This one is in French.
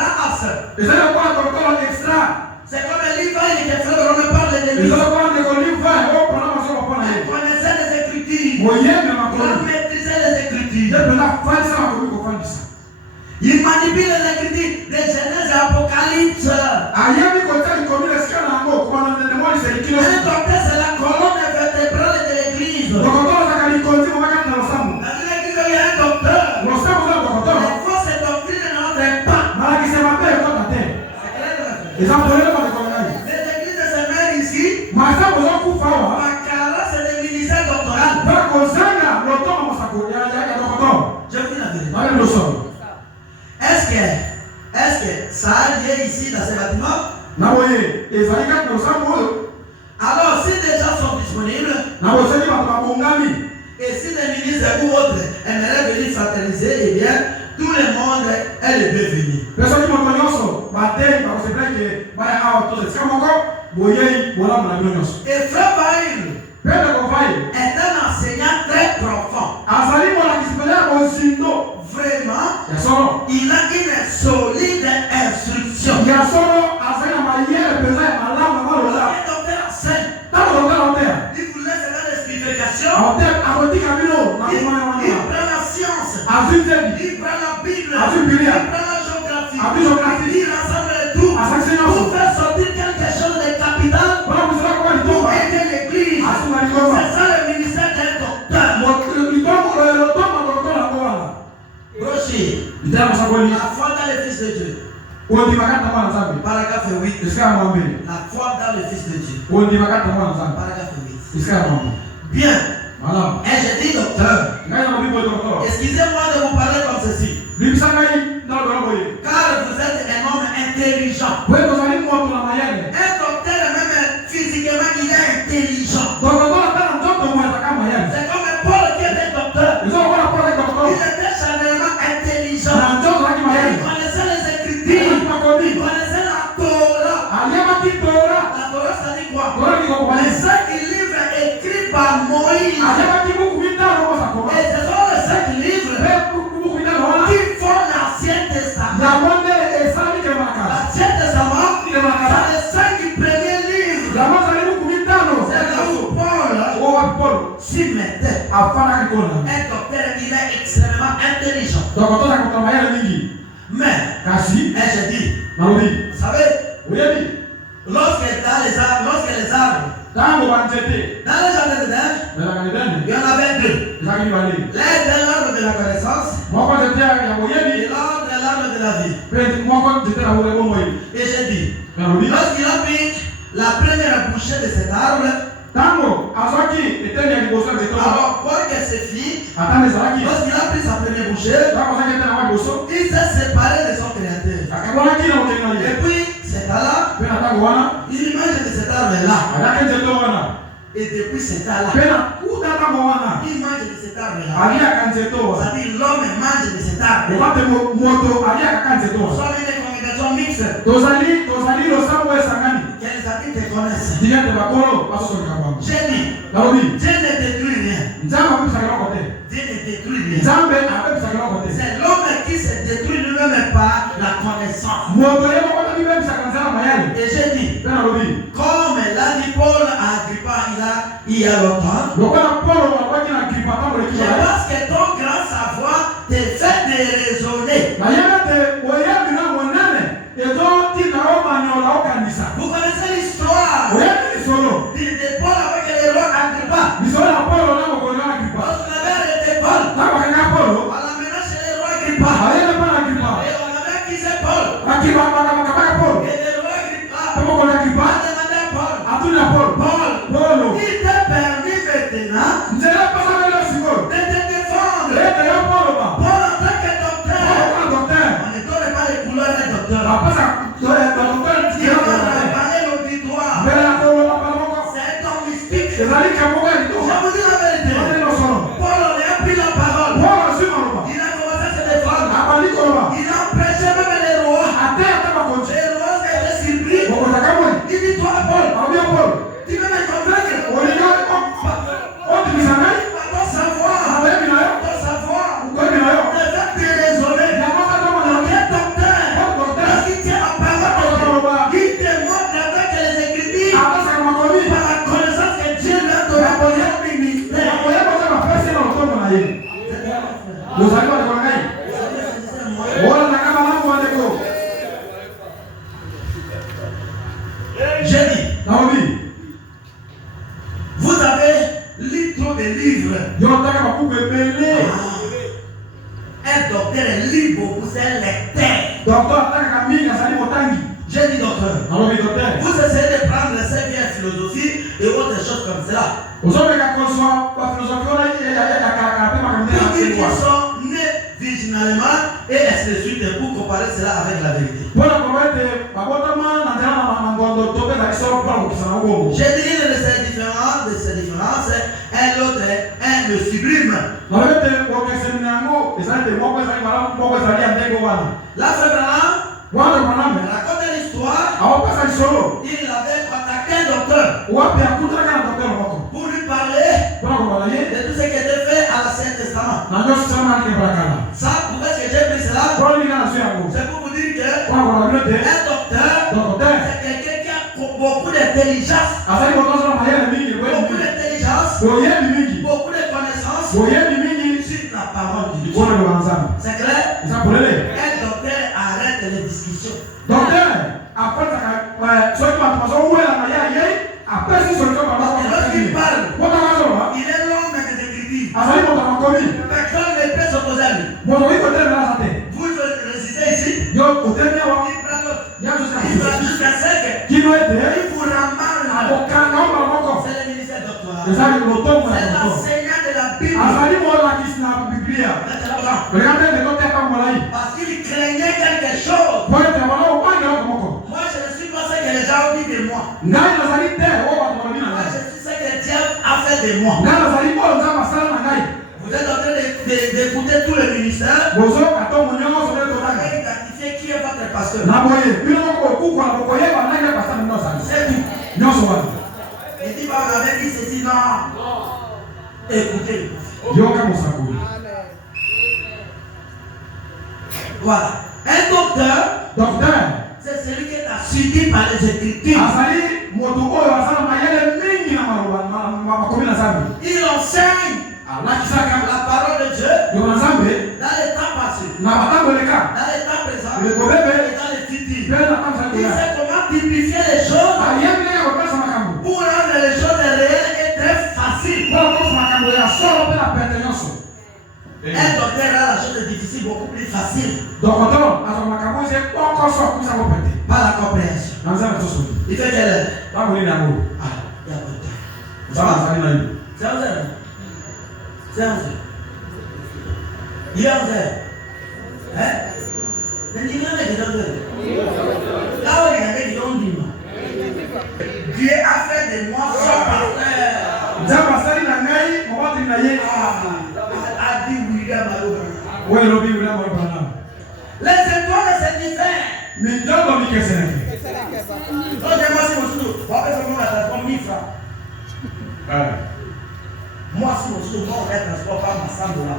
grâce. Et ça n'est pas encore extra. C'est comme un livre qui est fait de l'homme parle de Et lui. ça n'est pas un livre, on prend la maison, on prend la Il maison. connaissait les Écritures. Moyen de ma Il maîtrisait les Écritures. Il manipule les Écritures de Genèse et Apocalypse. Un docteur, c'est la colonne vertébrale de l'Église. Dans l'Église, il y a un docteur. Les fausses doctrines n'entrent pas. Les églises se mèrent ici. Makara, c'est le ministère doctoral. Je vous la vérité. Est-ce que ça a lieu ici dans ce bâtiment? Alors, si des gens sont disponibles, et si des ministres ou autres aimeraient venir fraterniser, eh bien, tout le monde est le bienvenu. Et Frère Bahil est un enseignant très profond. Vraiment, il a une solide instruction. Un docteur enseigne. Il vous laisse dans l'explication. Il prend la science. Il prend la Bible. Il prend la géographie. Il rassemble tout pour faire sortir quelque chose de capital pour aider l'église. C'est ça le ministère d'un docteur. Brochi, la foi dans le Fils de Dieu. Paragraphe 8. La foi dans le Fils de Dieu. Paragraphe 8. Bien. Et j'ai dit docteur. Excusez-moi de vous parler comme ceci. Car vous êtes un homme intelligent. Un docteur, même physiquement, il est intelligent. C'est comme Paul qui était docteur. Il était charnellement intelligent. Il connaissait les Écritures. Il connaissait la Torah. La Torah, ça dit quoi? Les 5 livres écrits par Moïse. Et ce sont les 5 livres qui font l'Ancien Testament. L'Ancien Testament, c'est les 5 premiers livres. C'est là où Paul s'y mettait. Un docteur, il est extrêmement intelligent. Mais, et je dis, vous savez, lorsque les arbres, dans le jardin d'Éden, il y en avait 2. L'un est l'arbre de la connaissance, et l'autre est l'arbre de la vie. Et j'ai dit, lorsqu'il a pris la première bouchée de cet arbre, alors Paul que c'est fini, lorsqu'il a pris sa première bouchée, il s'est séparé de son créateur. Et puis, c'est là, il mange de cet arbre-là. Et depuis cet arbre-là, il mange de cet arbre-là. C'est-à-dire l'homme mange de cet arbre. Nous sommes une congrégation mixte. Quels amis te connaissent? J'ai dit, Dieu ne détruit rien. Dieu ne détruit rien. C'est l'homme qui se détruit lui-même par la connaissance. Et j'ai dit, comme l'a dit Paul à Agrippa il y a longtemps, je pense que ton grand savoir te fait de raisonner. Vous connaissez l'histoire de Paul avec le roi Agrippa. Lorsqu'on avait arrêté Paul, on l'a mené chez le roi Agrippa. Et on avait accusé Paul. Et le roi Agrippa a demandé à Paul, il t'a permis maintenant de te défendre. Paul en tant que docteur, on ne donne pas les couleurs d'un docteur. Il va parler l'auditoire. C'est un homme mystique. Je vous dis la vérité. Paul on a pris la parole. Il a commencé à se défendre. Il a empêché même les rois. Les rois étaient surpris. Il dit toi Paul, tu veux me convaincre? Ton savoir te fait te raisonner. Quel docteur J'ai dit docteur. Vous essayez de prendre ces vieilles philosophies et autres choses comme cela. Pour dire qu'ils sont nés virginalement et ainsi de suite pour comparer cela avec la vérité. J'ai dit une de ces différences, un autre est le sublime. La frère Branham raconte une histoire. Il avait contacté un docteur pour lui parler de tout ce qui était fait à l'Ancien Testament. Ça, pourquoi est-ce que j'ai pris cela? C'est pour vous dire que un docteur, c'est quelqu'un qui a beaucoup d'intelligence, beaucoup de connaissances sur la parole de Dieu. C'est clair? Un docteur arrête les discussions. Lorsqu'il parle, il est long dans les écritures. Personne ne peut s'opposer à lui. Vous résistez ici, il prend l'autre. Il va jusqu'à 5. Il vous ramène là. C'est le ministère doctoral. C'est l'enseignant de la Bible. Parce qu'il craignait quelque chose. Moi, je ne suis pas ce que les gens ont dit de moi. Moi, je suis ce que Dieu a fait de moi. Vous êtes en train d'écouter tout le ministère. Vous avez identifié qui est votre pasteur. C'est tout. Et dit, vous avez dit ceci, non. Écoutez. Voilà. Un docteur, c'est celui qui est assuivi par les Écritures. Il enseigne la parole de Dieu dans l'état passé, dans l'état présent et dans les futurs. Il sait comment typifier les choses pour rendre les choses réelles et très faciles. Un docteur a la chose difficile beaucoup plus facile. Par la compréhension. Il fait quelle heure? Il y a c'est 11 heures. C'est 11 heures. Il est 11 heures. Hein? Dieu a fait de moi son pasteur. A dit William Branham. Les étoiles se diffèrent. Moi, si mon sous, on va transport par ma sandra.